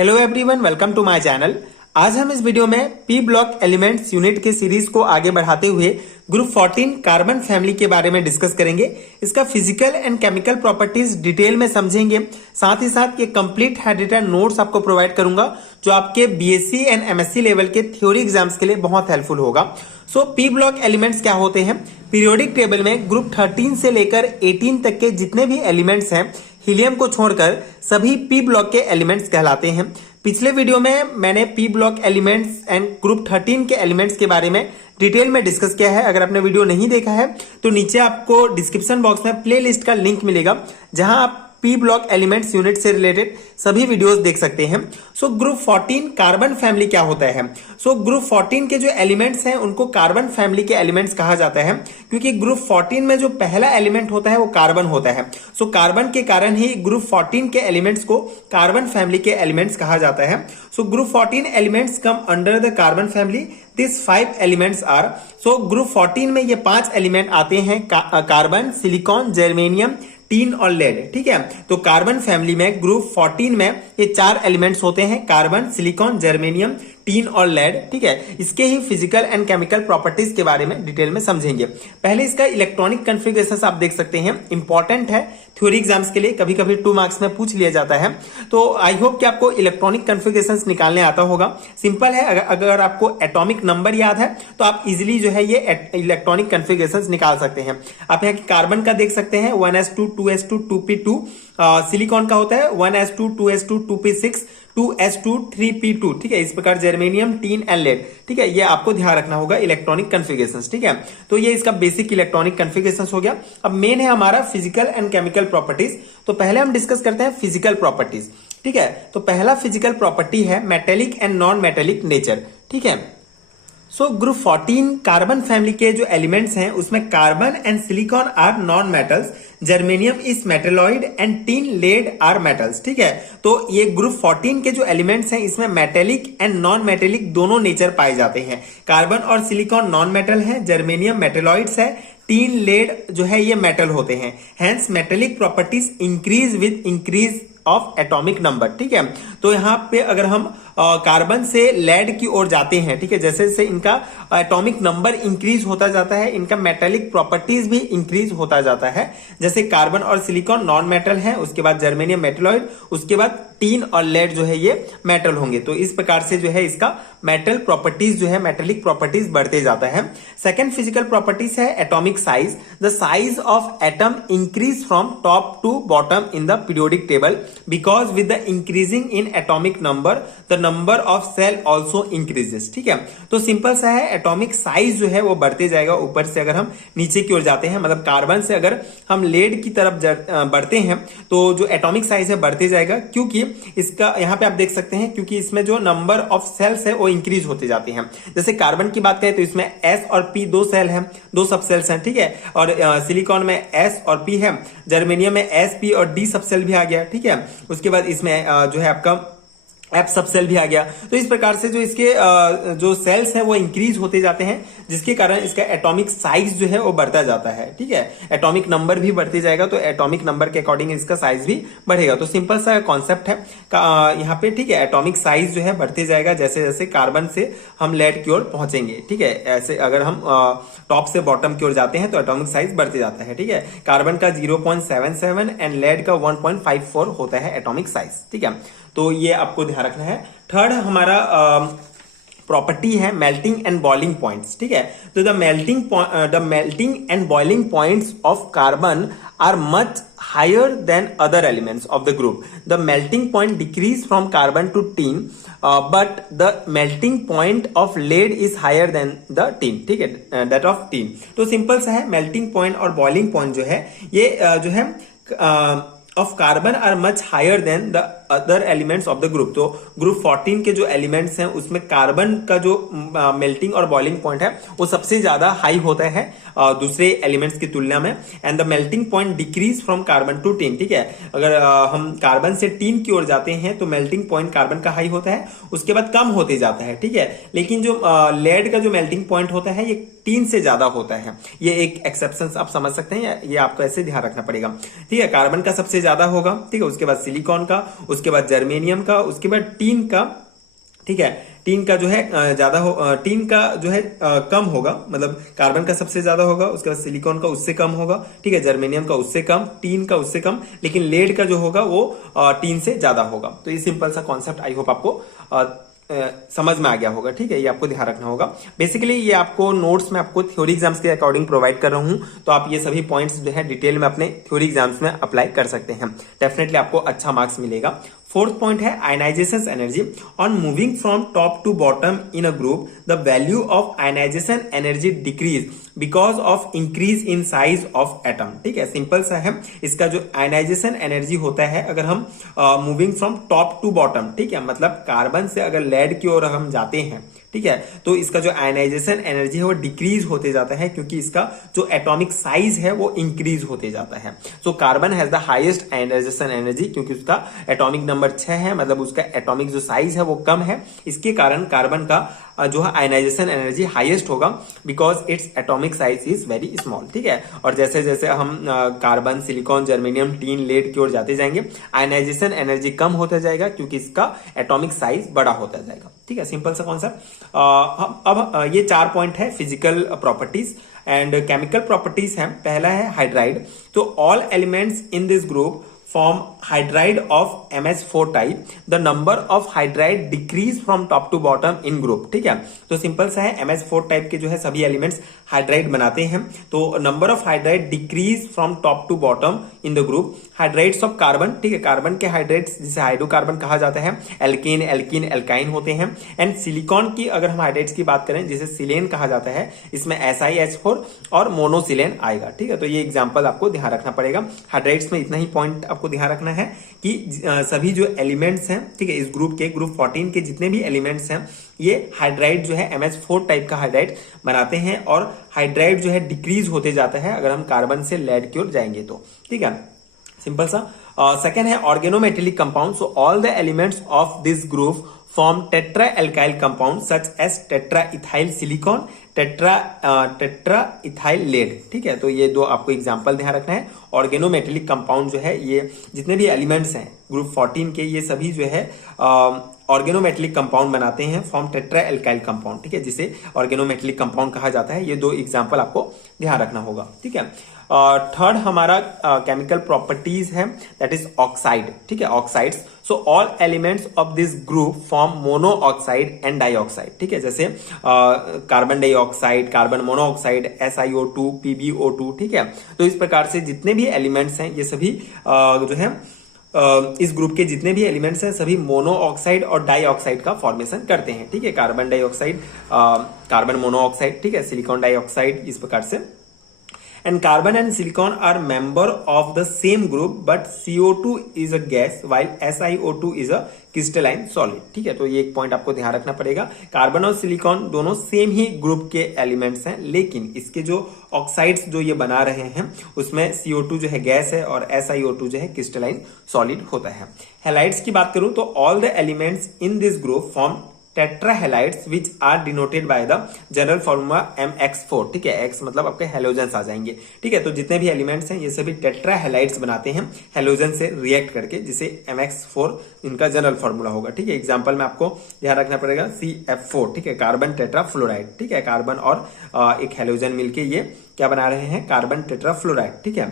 Hello everyone, welcome to my channel. आज हम इस वीडियो में पी ब्लॉक एलिमेंट्स यूनिट के सीरीज को आगे बढ़ाते हुए ग्रुप 14 कार्बन फैमिली के बारे में डिस्कस करेंगे। इसका physical and chemical properties detail में समझेंगे। साथ ही साथ ये कंप्लीट हैंडरिटन नोट्स आपको प्रोवाइड करूंगा जो आपके बीएससी एंड एमएससी लेवल के थ्योरी एग्जाम्स के लिए बहुत हेल्पफुल होगा। सो पी ब्लॉक एलिमेंट्स क्या होते हैं? पीरियोडिक टेबल में ग्रुप 13 से लेकर 18 तक के जितने भी एलिमेंट्स हैं, हीलियम को छोड़कर सभी पी ब्लॉक के एलिमेंट्स कहलाते हैं। पिछले वीडियो में मैंने P block elements and group 13 के एलिमेंट्स के बारे में डिटेल में डिस्कस किया है। अगर आपने वीडियो नहीं देखा है तो नीचे आपको डिस्क्रिप्शन बॉक्स में प्लेलिस्ट का लिंक मिलेगा जहां आप पी ब्लॉक एलिमेंट्स यूनिट से रिलेटेड सभी वीडियोस देख सकते हैं। सो ग्रुप 14 कार्बन फैमिली क्या होता है? सो ग्रुप 14 के जो एलिमेंट्स हैं उनको कार्बन फैमिली के एलिमेंट्स कहा जाता है क्योंकि ग्रुप 14 में जो पहला एलिमेंट होता है वो कार्बन होता है। सो कार्बन के कारण ही ग्रुप 14 के एलिमेंट्स को कार्बन फैमिली के एलिमेंट्स कहा जाता है। So group 14 elements come under the carbon family. This 5 elements are, so group 14 में ये 5 एलिमेंट आते हैं, कार्बन, सिलिकॉन, जर्मेनियम, टीन और लेड। ठीक है, तो कार्बन फैमिली में ग्रुप 14 में ये 4 एलिमेंट्स होते हैं, कार्बन, सिलिकॉन, जर्मेनियम, टीन और लेड। ठीक है, इसके ही फिजिकल एंड केमिकल प्रॉपर्टीज के बारे में डिटेल में समझेंगे। पहले इसका इलेक्ट्रॉनिक कॉन्फ़िगरेशन आप देख सकते हैं, इंपॉर्टेंट है थ्योरी एग्जाम्स के लिए, कभी कभी 2 मार्क्स में पूछ लिया जाता है। तो आई होप कि आपको इलेक्ट्रॉनिक कॉन्फ़िगरेशन निकालने आता होगा। सिंपल है, अगर आपको एटॉमिक नंबर याद है तो आप इजिली जो है ये इलेक्ट्रॉनिक कॉन्फ़िगरेशन निकाल सकते हैं। आप यहाँ कार्बन का देख सकते हैं 1s2 2s2 2p2। सिलिकॉन का होता है 1s2 2s2 2p6 2s2 3p2। ठीक है, इस प्रकार जर्मेनियम, टीन एंड लेड। ठीक है, ये आपको ध्यान रखना होगा इलेक्ट्रॉनिक कॉन्फ़िगरेशंस। ठीक है, तो ये इसका बेसिक इलेक्ट्रॉनिक कॉन्फ़िगरेशंस हो गया। अब मेन है हमारा फिजिकल एंड केमिकल प्रॉपर्टीज। तो पहले हम डिस्कस करते हैं फिजिकल प्रॉपर्टीज। ठीक है, तो पहला फिजिकल प्रॉपर्टी है metallic and non metallic nature. ठीक है, सो ग्रुप 14 कार्बन फैमिली के जो एलिमेंट्स हैं उसमें carbon and silicon are non metals, germanium is metalloid and tin lead are metals. ठीक है, तो ये ग्रुप 14 के जो एलिमेंट्स हैं इसमें मेटेलिक एंड नॉन मेटेलिक दोनों नेचर पाए जाते हैं। कार्बन और सिलिकॉन नॉन मेटल है, जर्मेनियम मेटेलॉइड्स है, टीन लेड जो है ये मेटल होते हैं। Hence metallic properties increase with increase of atomic number. ठीक है, तो यहां पे अगर हम कार्बन से लेड की ओर जाते हैं, ठीक है, जैसे जैसे इनका एटॉमिक नंबर इंक्रीज होता जाता है इनका मेटेलिक प्रॉपर्टीज भी इंक्रीज होता जाता है। जैसे कार्बन और सिलिकॉन नॉन मेटल है, उसके बाद जर्मेनियम मेटेलॉइड, उसके बाद टीन और लेड जो है ये मेटल होंगे। तो इस प्रकार से जो है इसका मेटल प्रॉपर्टीज जो है मेटेलिक प्रॉपर्टीज बढ़ते जाता है। सेकेंड फिजिकल प्रॉपर्टीज है atomic size. The size of atom increase from top to bottom in the periodic table because with the increasing in atomic number the number of shell also increases. ठीक है, तो simple सा है, atomic size जो है वो बढ़ते जाएगा ऊपर से अगर हम नीचे की ओर जाते हैं, मतलब कार्बन से अगर हम लेड की तरफ बढ़ते हैं तो जो एटॉमिक साइज है बढ़ते जाएगा। क्योंकि इसका यहाँ पे आप देख सकते हैं, क्योंकि इसमें जो नंबर ऑफ सेल्स है वो इंक्रीज होते जाते हैं। जैसे कार्बन की बात करें तो इसमें एस और पी 2 सेल हैं, 2 सब सेल्स हैं। ठीक है, और सिलिकॉन में एस और पी है, जर्मेनियम में एस पी और डी सब सेल भी आ गया। ठीक है, उसके बाद इसमें जो है आपका एफ सब सेल भी आ गया। तो इस प्रकार से जो इसके जो सेल्स हैं वो इंक्रीज होते जाते हैं जिसके कारण इसका एटॉमिक साइज जो है वो बढ़ता जाता है। ठीक है, एटॉमिक नंबर भी बढ़ते जाएगा तो एटॉमिक नंबर के अकॉर्डिंग इसका साइज भी बढ़ेगा। तो सिंपल सा कॉन्सेप्ट है यहाँ पे। ठीक है, एटॉमिक साइज जो है बढ़ते जाएगा जैसे जैसे कार्बन से हम लेड की ओर पहुंचेंगे। ठीक है, ऐसे अगर हम टॉप से बॉटम की ओर जाते हैं तो एटॉमिक साइज बढ़ते जाता है। ठीक है, कार्बन का 0.77 एंड लेड का 1.54 होता है एटॉमिक साइज। ठीक है, तो ये आपको ध्यान रखना है। थर्ड हमारा प्रॉपर्टी है मेल्टिंग एंड बॉइलिंग पॉइंट्स। ठीक है, तो the melting and boiling points of carbon are much higher than other elements of the group. The melting point decreases from carbon to tin but the melting point of lead is higher than the tin. ठीक है, that of tin. तो simple सा है, melting point और boiling point जो है ये जो है of carbon are much higher than the other elements of the group. तो ग्रुप 14 के जो एलिमेंट्स हैं उसमें कार्बन का जो मेल्टिंग और बॉइलिंग पॉइंट है वो सबसे ज्यादा हाई होता है दूसरे एलिमेंट्स की तुलना में। And the melting point decreases from carbon to tin. ठीक है, अगर हम कार्बन से टीन की ओर जाते हैं तो मेल्टिंग पॉइंट कार्बन का हाई होता है, उसके बाद कम होते जाता है। ठीक है, लेकिन जो लेड का जो मेल्टिंग पॉइंट होता है ये टीन से ज्यादा होता है। ये एक एक्सेप्शन आप समझ सकते हैं, ये आपको ऐसे ध्यान रखना पड़ेगा। ठीक है, कार्बन का सबसे ज्यादा होगा। ठीक है, उसके बाद सिलिकॉन का, उसके बाद जर्मेनियम का, उसके बाद टीन का, ठीक है, टीन का जो है ज्यादा हो, टीन का जो है कम होगा, मतलब कार्बन का सबसे ज्यादा होगा, उसके बाद सिलिकॉन का उससे कम होगा, ठीक है, जर्मेनियम का उससे कम, टीन का उससे कम, लेकिन लेड का जो होगा वो टीन से ज्यादा होगा। तो ये सिंपल सा कॉन्सेप्ट आई होप आपको समझ में आ गया होगा, ठीक है, ये आपको ध्यान रखना होगा। बेसिकली ये आपको नोट्स में आपको थ्योरी एग्जाम्स के अकॉर्डिंग प्रोवाइड कर रहा हूं, तो आप ये सभी पॉइंट्स जो है डिटेल में अपने थ्योरी एग्जाम्स में अप्लाई कर सकते हैं, डेफिनेटली आपको अच्छा मार्क्स मिलेगा। फोर्थ पॉइंट है ionization energy. On moving from top to bottom in a group the value of ionization energy decreases because of increase in size of atom, ठीक है, सिंपल सा है। इसका जो आयनाइजेशन एनर्जी होता है, अगर हम moving from top to bottom, ठीक है, मतलब कार्बन से अगर लेड की ओर हम जाते हैं, ठीक है, तो इसका जो आयनाइजेशन एनर्जी है वो डिक्रीज होते जाता है, क्योंकि इसका जो एटॉमिक साइज है वो इंक्रीज होते जाता है। So carbon has the highest ionization energy, क्योंकि उसका एटॉमिक नंबर 6 है, मतलब उसका एटॉमिक जो साइज है वो कम है, इसके कारण कार्बन का जो है आयनाइजेशन एनर्जी हाईएस्ट होगा, because its atomic size is very small, ठीक है। और जैसे जैसे हम carbon, silicon, germanium, tin, lead की ओर जाते जाएंगे, आयनाइजेशन एनर्जी कम होता जाएगा, क्योंकि इसका एटॉमिक साइज बड़ा होता जाएगा, ठीक है, सिंपल सा कॉन्सेप्ट। अब ये 4 पॉइंट है physical properties and chemical properties है। पहला है हाइड्राइड। तो all elements in this group form hydride of MS4 type. The number of hydride decrease from top to bottom in group, ठीक है। तो सिंपल सा है, MS4 टाइप के जो है सभी एलिमेंट्स हाइड्राइड बनाते हैं। तो number of hydride decreases from top to bottom in the group. Hydrides of carbon, ठीक है, कार्बन के हाइड्राइड्स जिसे हाइड्रोकार्बन कहा जाता है, एल्केन, एल्कीन, एल्काइन होते हैं। एंड सिलिकॉन की अगर हम हाइड्राइड्स की बात करें, जिसे सिलेन कहा जाता है, इसमें SiH4 और मोनोसिलेन आएगा, ठीक है। तो ये एग्जांपल आपको ध्यान रखना पड़ेगा। हाइड्राइड्स में इतना ही पॉइंट आपको ध्यान रखना है कि सभी जो एलिमेंट्स हैं, ठीक है, इस ग्रुप के, ग्रुप 14 के जितने भी एलिमेंट्स हैं, ये हाइड्राइड जो है MS4 टाइप का हाइड्राइड बनाते हैं, और हाइड्राइड जो है डिक्रीज होते जाता है अगर हम कार्बन से लेड की ओर जाएंगे तो, ठीक है, सिंपल सा। सेकेंड है organometallic compound. So all the elements of this group form tetra alkyl compound such as tetra ethyl silicon, tetra ethyl lead, ठीक है। तो ये दो आपको एग्जांपल ध्यान रखना है। ऑर्गेनोमेटेलिक कंपाउंड जो है, ये जितने भी एलिमेंट्स हैं ग्रुप 14 के, ये सभी जो है ऑर्गेनोमेटेलिक कंपाउंड बनाते हैं, फॉर्म टेट्रा एल्काइल कंपाउंड, ठीक है, जिसे ऑर्गेनोमेटेलिक कंपाउंड कहा जाता है। ये दो एग्जांपल आपको ध्यान रखना होगा, ठीक है। थर्ड हमारा केमिकल प्रॉपर्टीज है, दैट इज ऑक्साइड, ठीक है, oxides. So all elements of this group form mono oxide and dioxide, ठीक है, जैसे carbon dioxide, carbon monoxide, SiO2, PbO2, ठीक है। तो इस प्रकार से जितने भी एलिमेंट्स हैं, ये सभी जो है इस ग्रुप के जितने भी एलिमेंट्स हैं, सभी मोनो ऑक्साइड और डाइऑक्साइड का फॉर्मेशन करते हैं, ठीक है। कार्बन डाइऑक्साइड, कार्बन मोनोऑक्साइड, ठीक है, सिलिकॉन डाइऑक्साइड, इस प्रकार से। And carbon and silicon are member of the same group, but CO2 is a gas while SiO2 is a crystalline solid, ठीक है। तो ये एक पॉइंट आपको ध्यान रखना पड़ेगा। कार्बन और सिलिकॉन दोनों सेम ही ग्रुप के एलिमेंट्स हैं, लेकिन इसके जो ऑक्साइड्स जो ये बना रहे हैं, उसमें CO2 जो है गैस है और SiO2 जो है क्रिस्टलाइन सॉलिड होता है। हैलाइड्स की बात करूं तो all the elements in this group form tetrahalides which are denoted by the general formula MX4, ठीक है, X मतलब आपके हेलोजेंस आ जाएंगे, ठीक है। तो जितने भी एलिमेंट्स हैं, ये सभी टेट्राहेलाइड्स बनाते हैं हेलोजन से रिएक्ट करके, जिसे MX4 इनका जनरल फॉर्मूला होगा, ठीक है। एग्जांपल में आपको ध्यान रखना पड़ेगा CF4, ठीक है, कार्बन टेट्राफ्लोराइड, ठीक है, कार्बन और एक हेलोजन मिलके ये क्या बना रहे हैं, कार्बन टेट्राफ्लोराइड, ठीक है,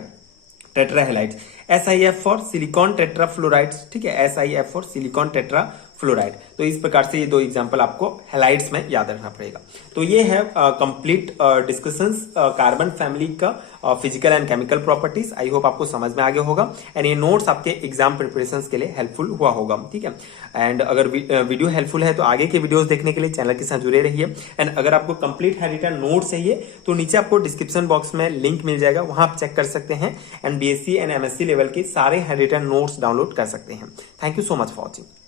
टेट्राहेलाइड्स। SiF4 सिलिकॉन टेट्राफ्लोराइड्स, ठीक है, SiF4 सिलिकॉन टेट्राफ्लोराइड। तो इस प्रकार से ये दो एग्जांपल आपको हैलाइड्स में याद रखना पड़ेगा। तो ये है कंप्लीट डिस्कशंस कार्बन फैमिली का physical and chemical properties. I hope आपको समझ में आ गया होगा एंड ये नोट्स आपके एग्जाम प्रिपरेशंस के लिए हेल्पफुल हुआ होगा, ठीक है। एंड अगर वीडियो हेल्पफुल है तो आगे के वीडियोस देखने के लिए चैनल के साथ जुड़े रहिए। एंड अगर आपको कंप्लीट हैंडरिटन नोट चाहिए तो नीचे आपको डिस्क्रिप्शन बॉक्स में लिंक मिल जाएगा, वहां आप चेक कर सकते हैं and BSc and MSc level के सारे हैंडरिटन नोट्स डाउनलोड कर सकते हैं। Thank you so much for watching.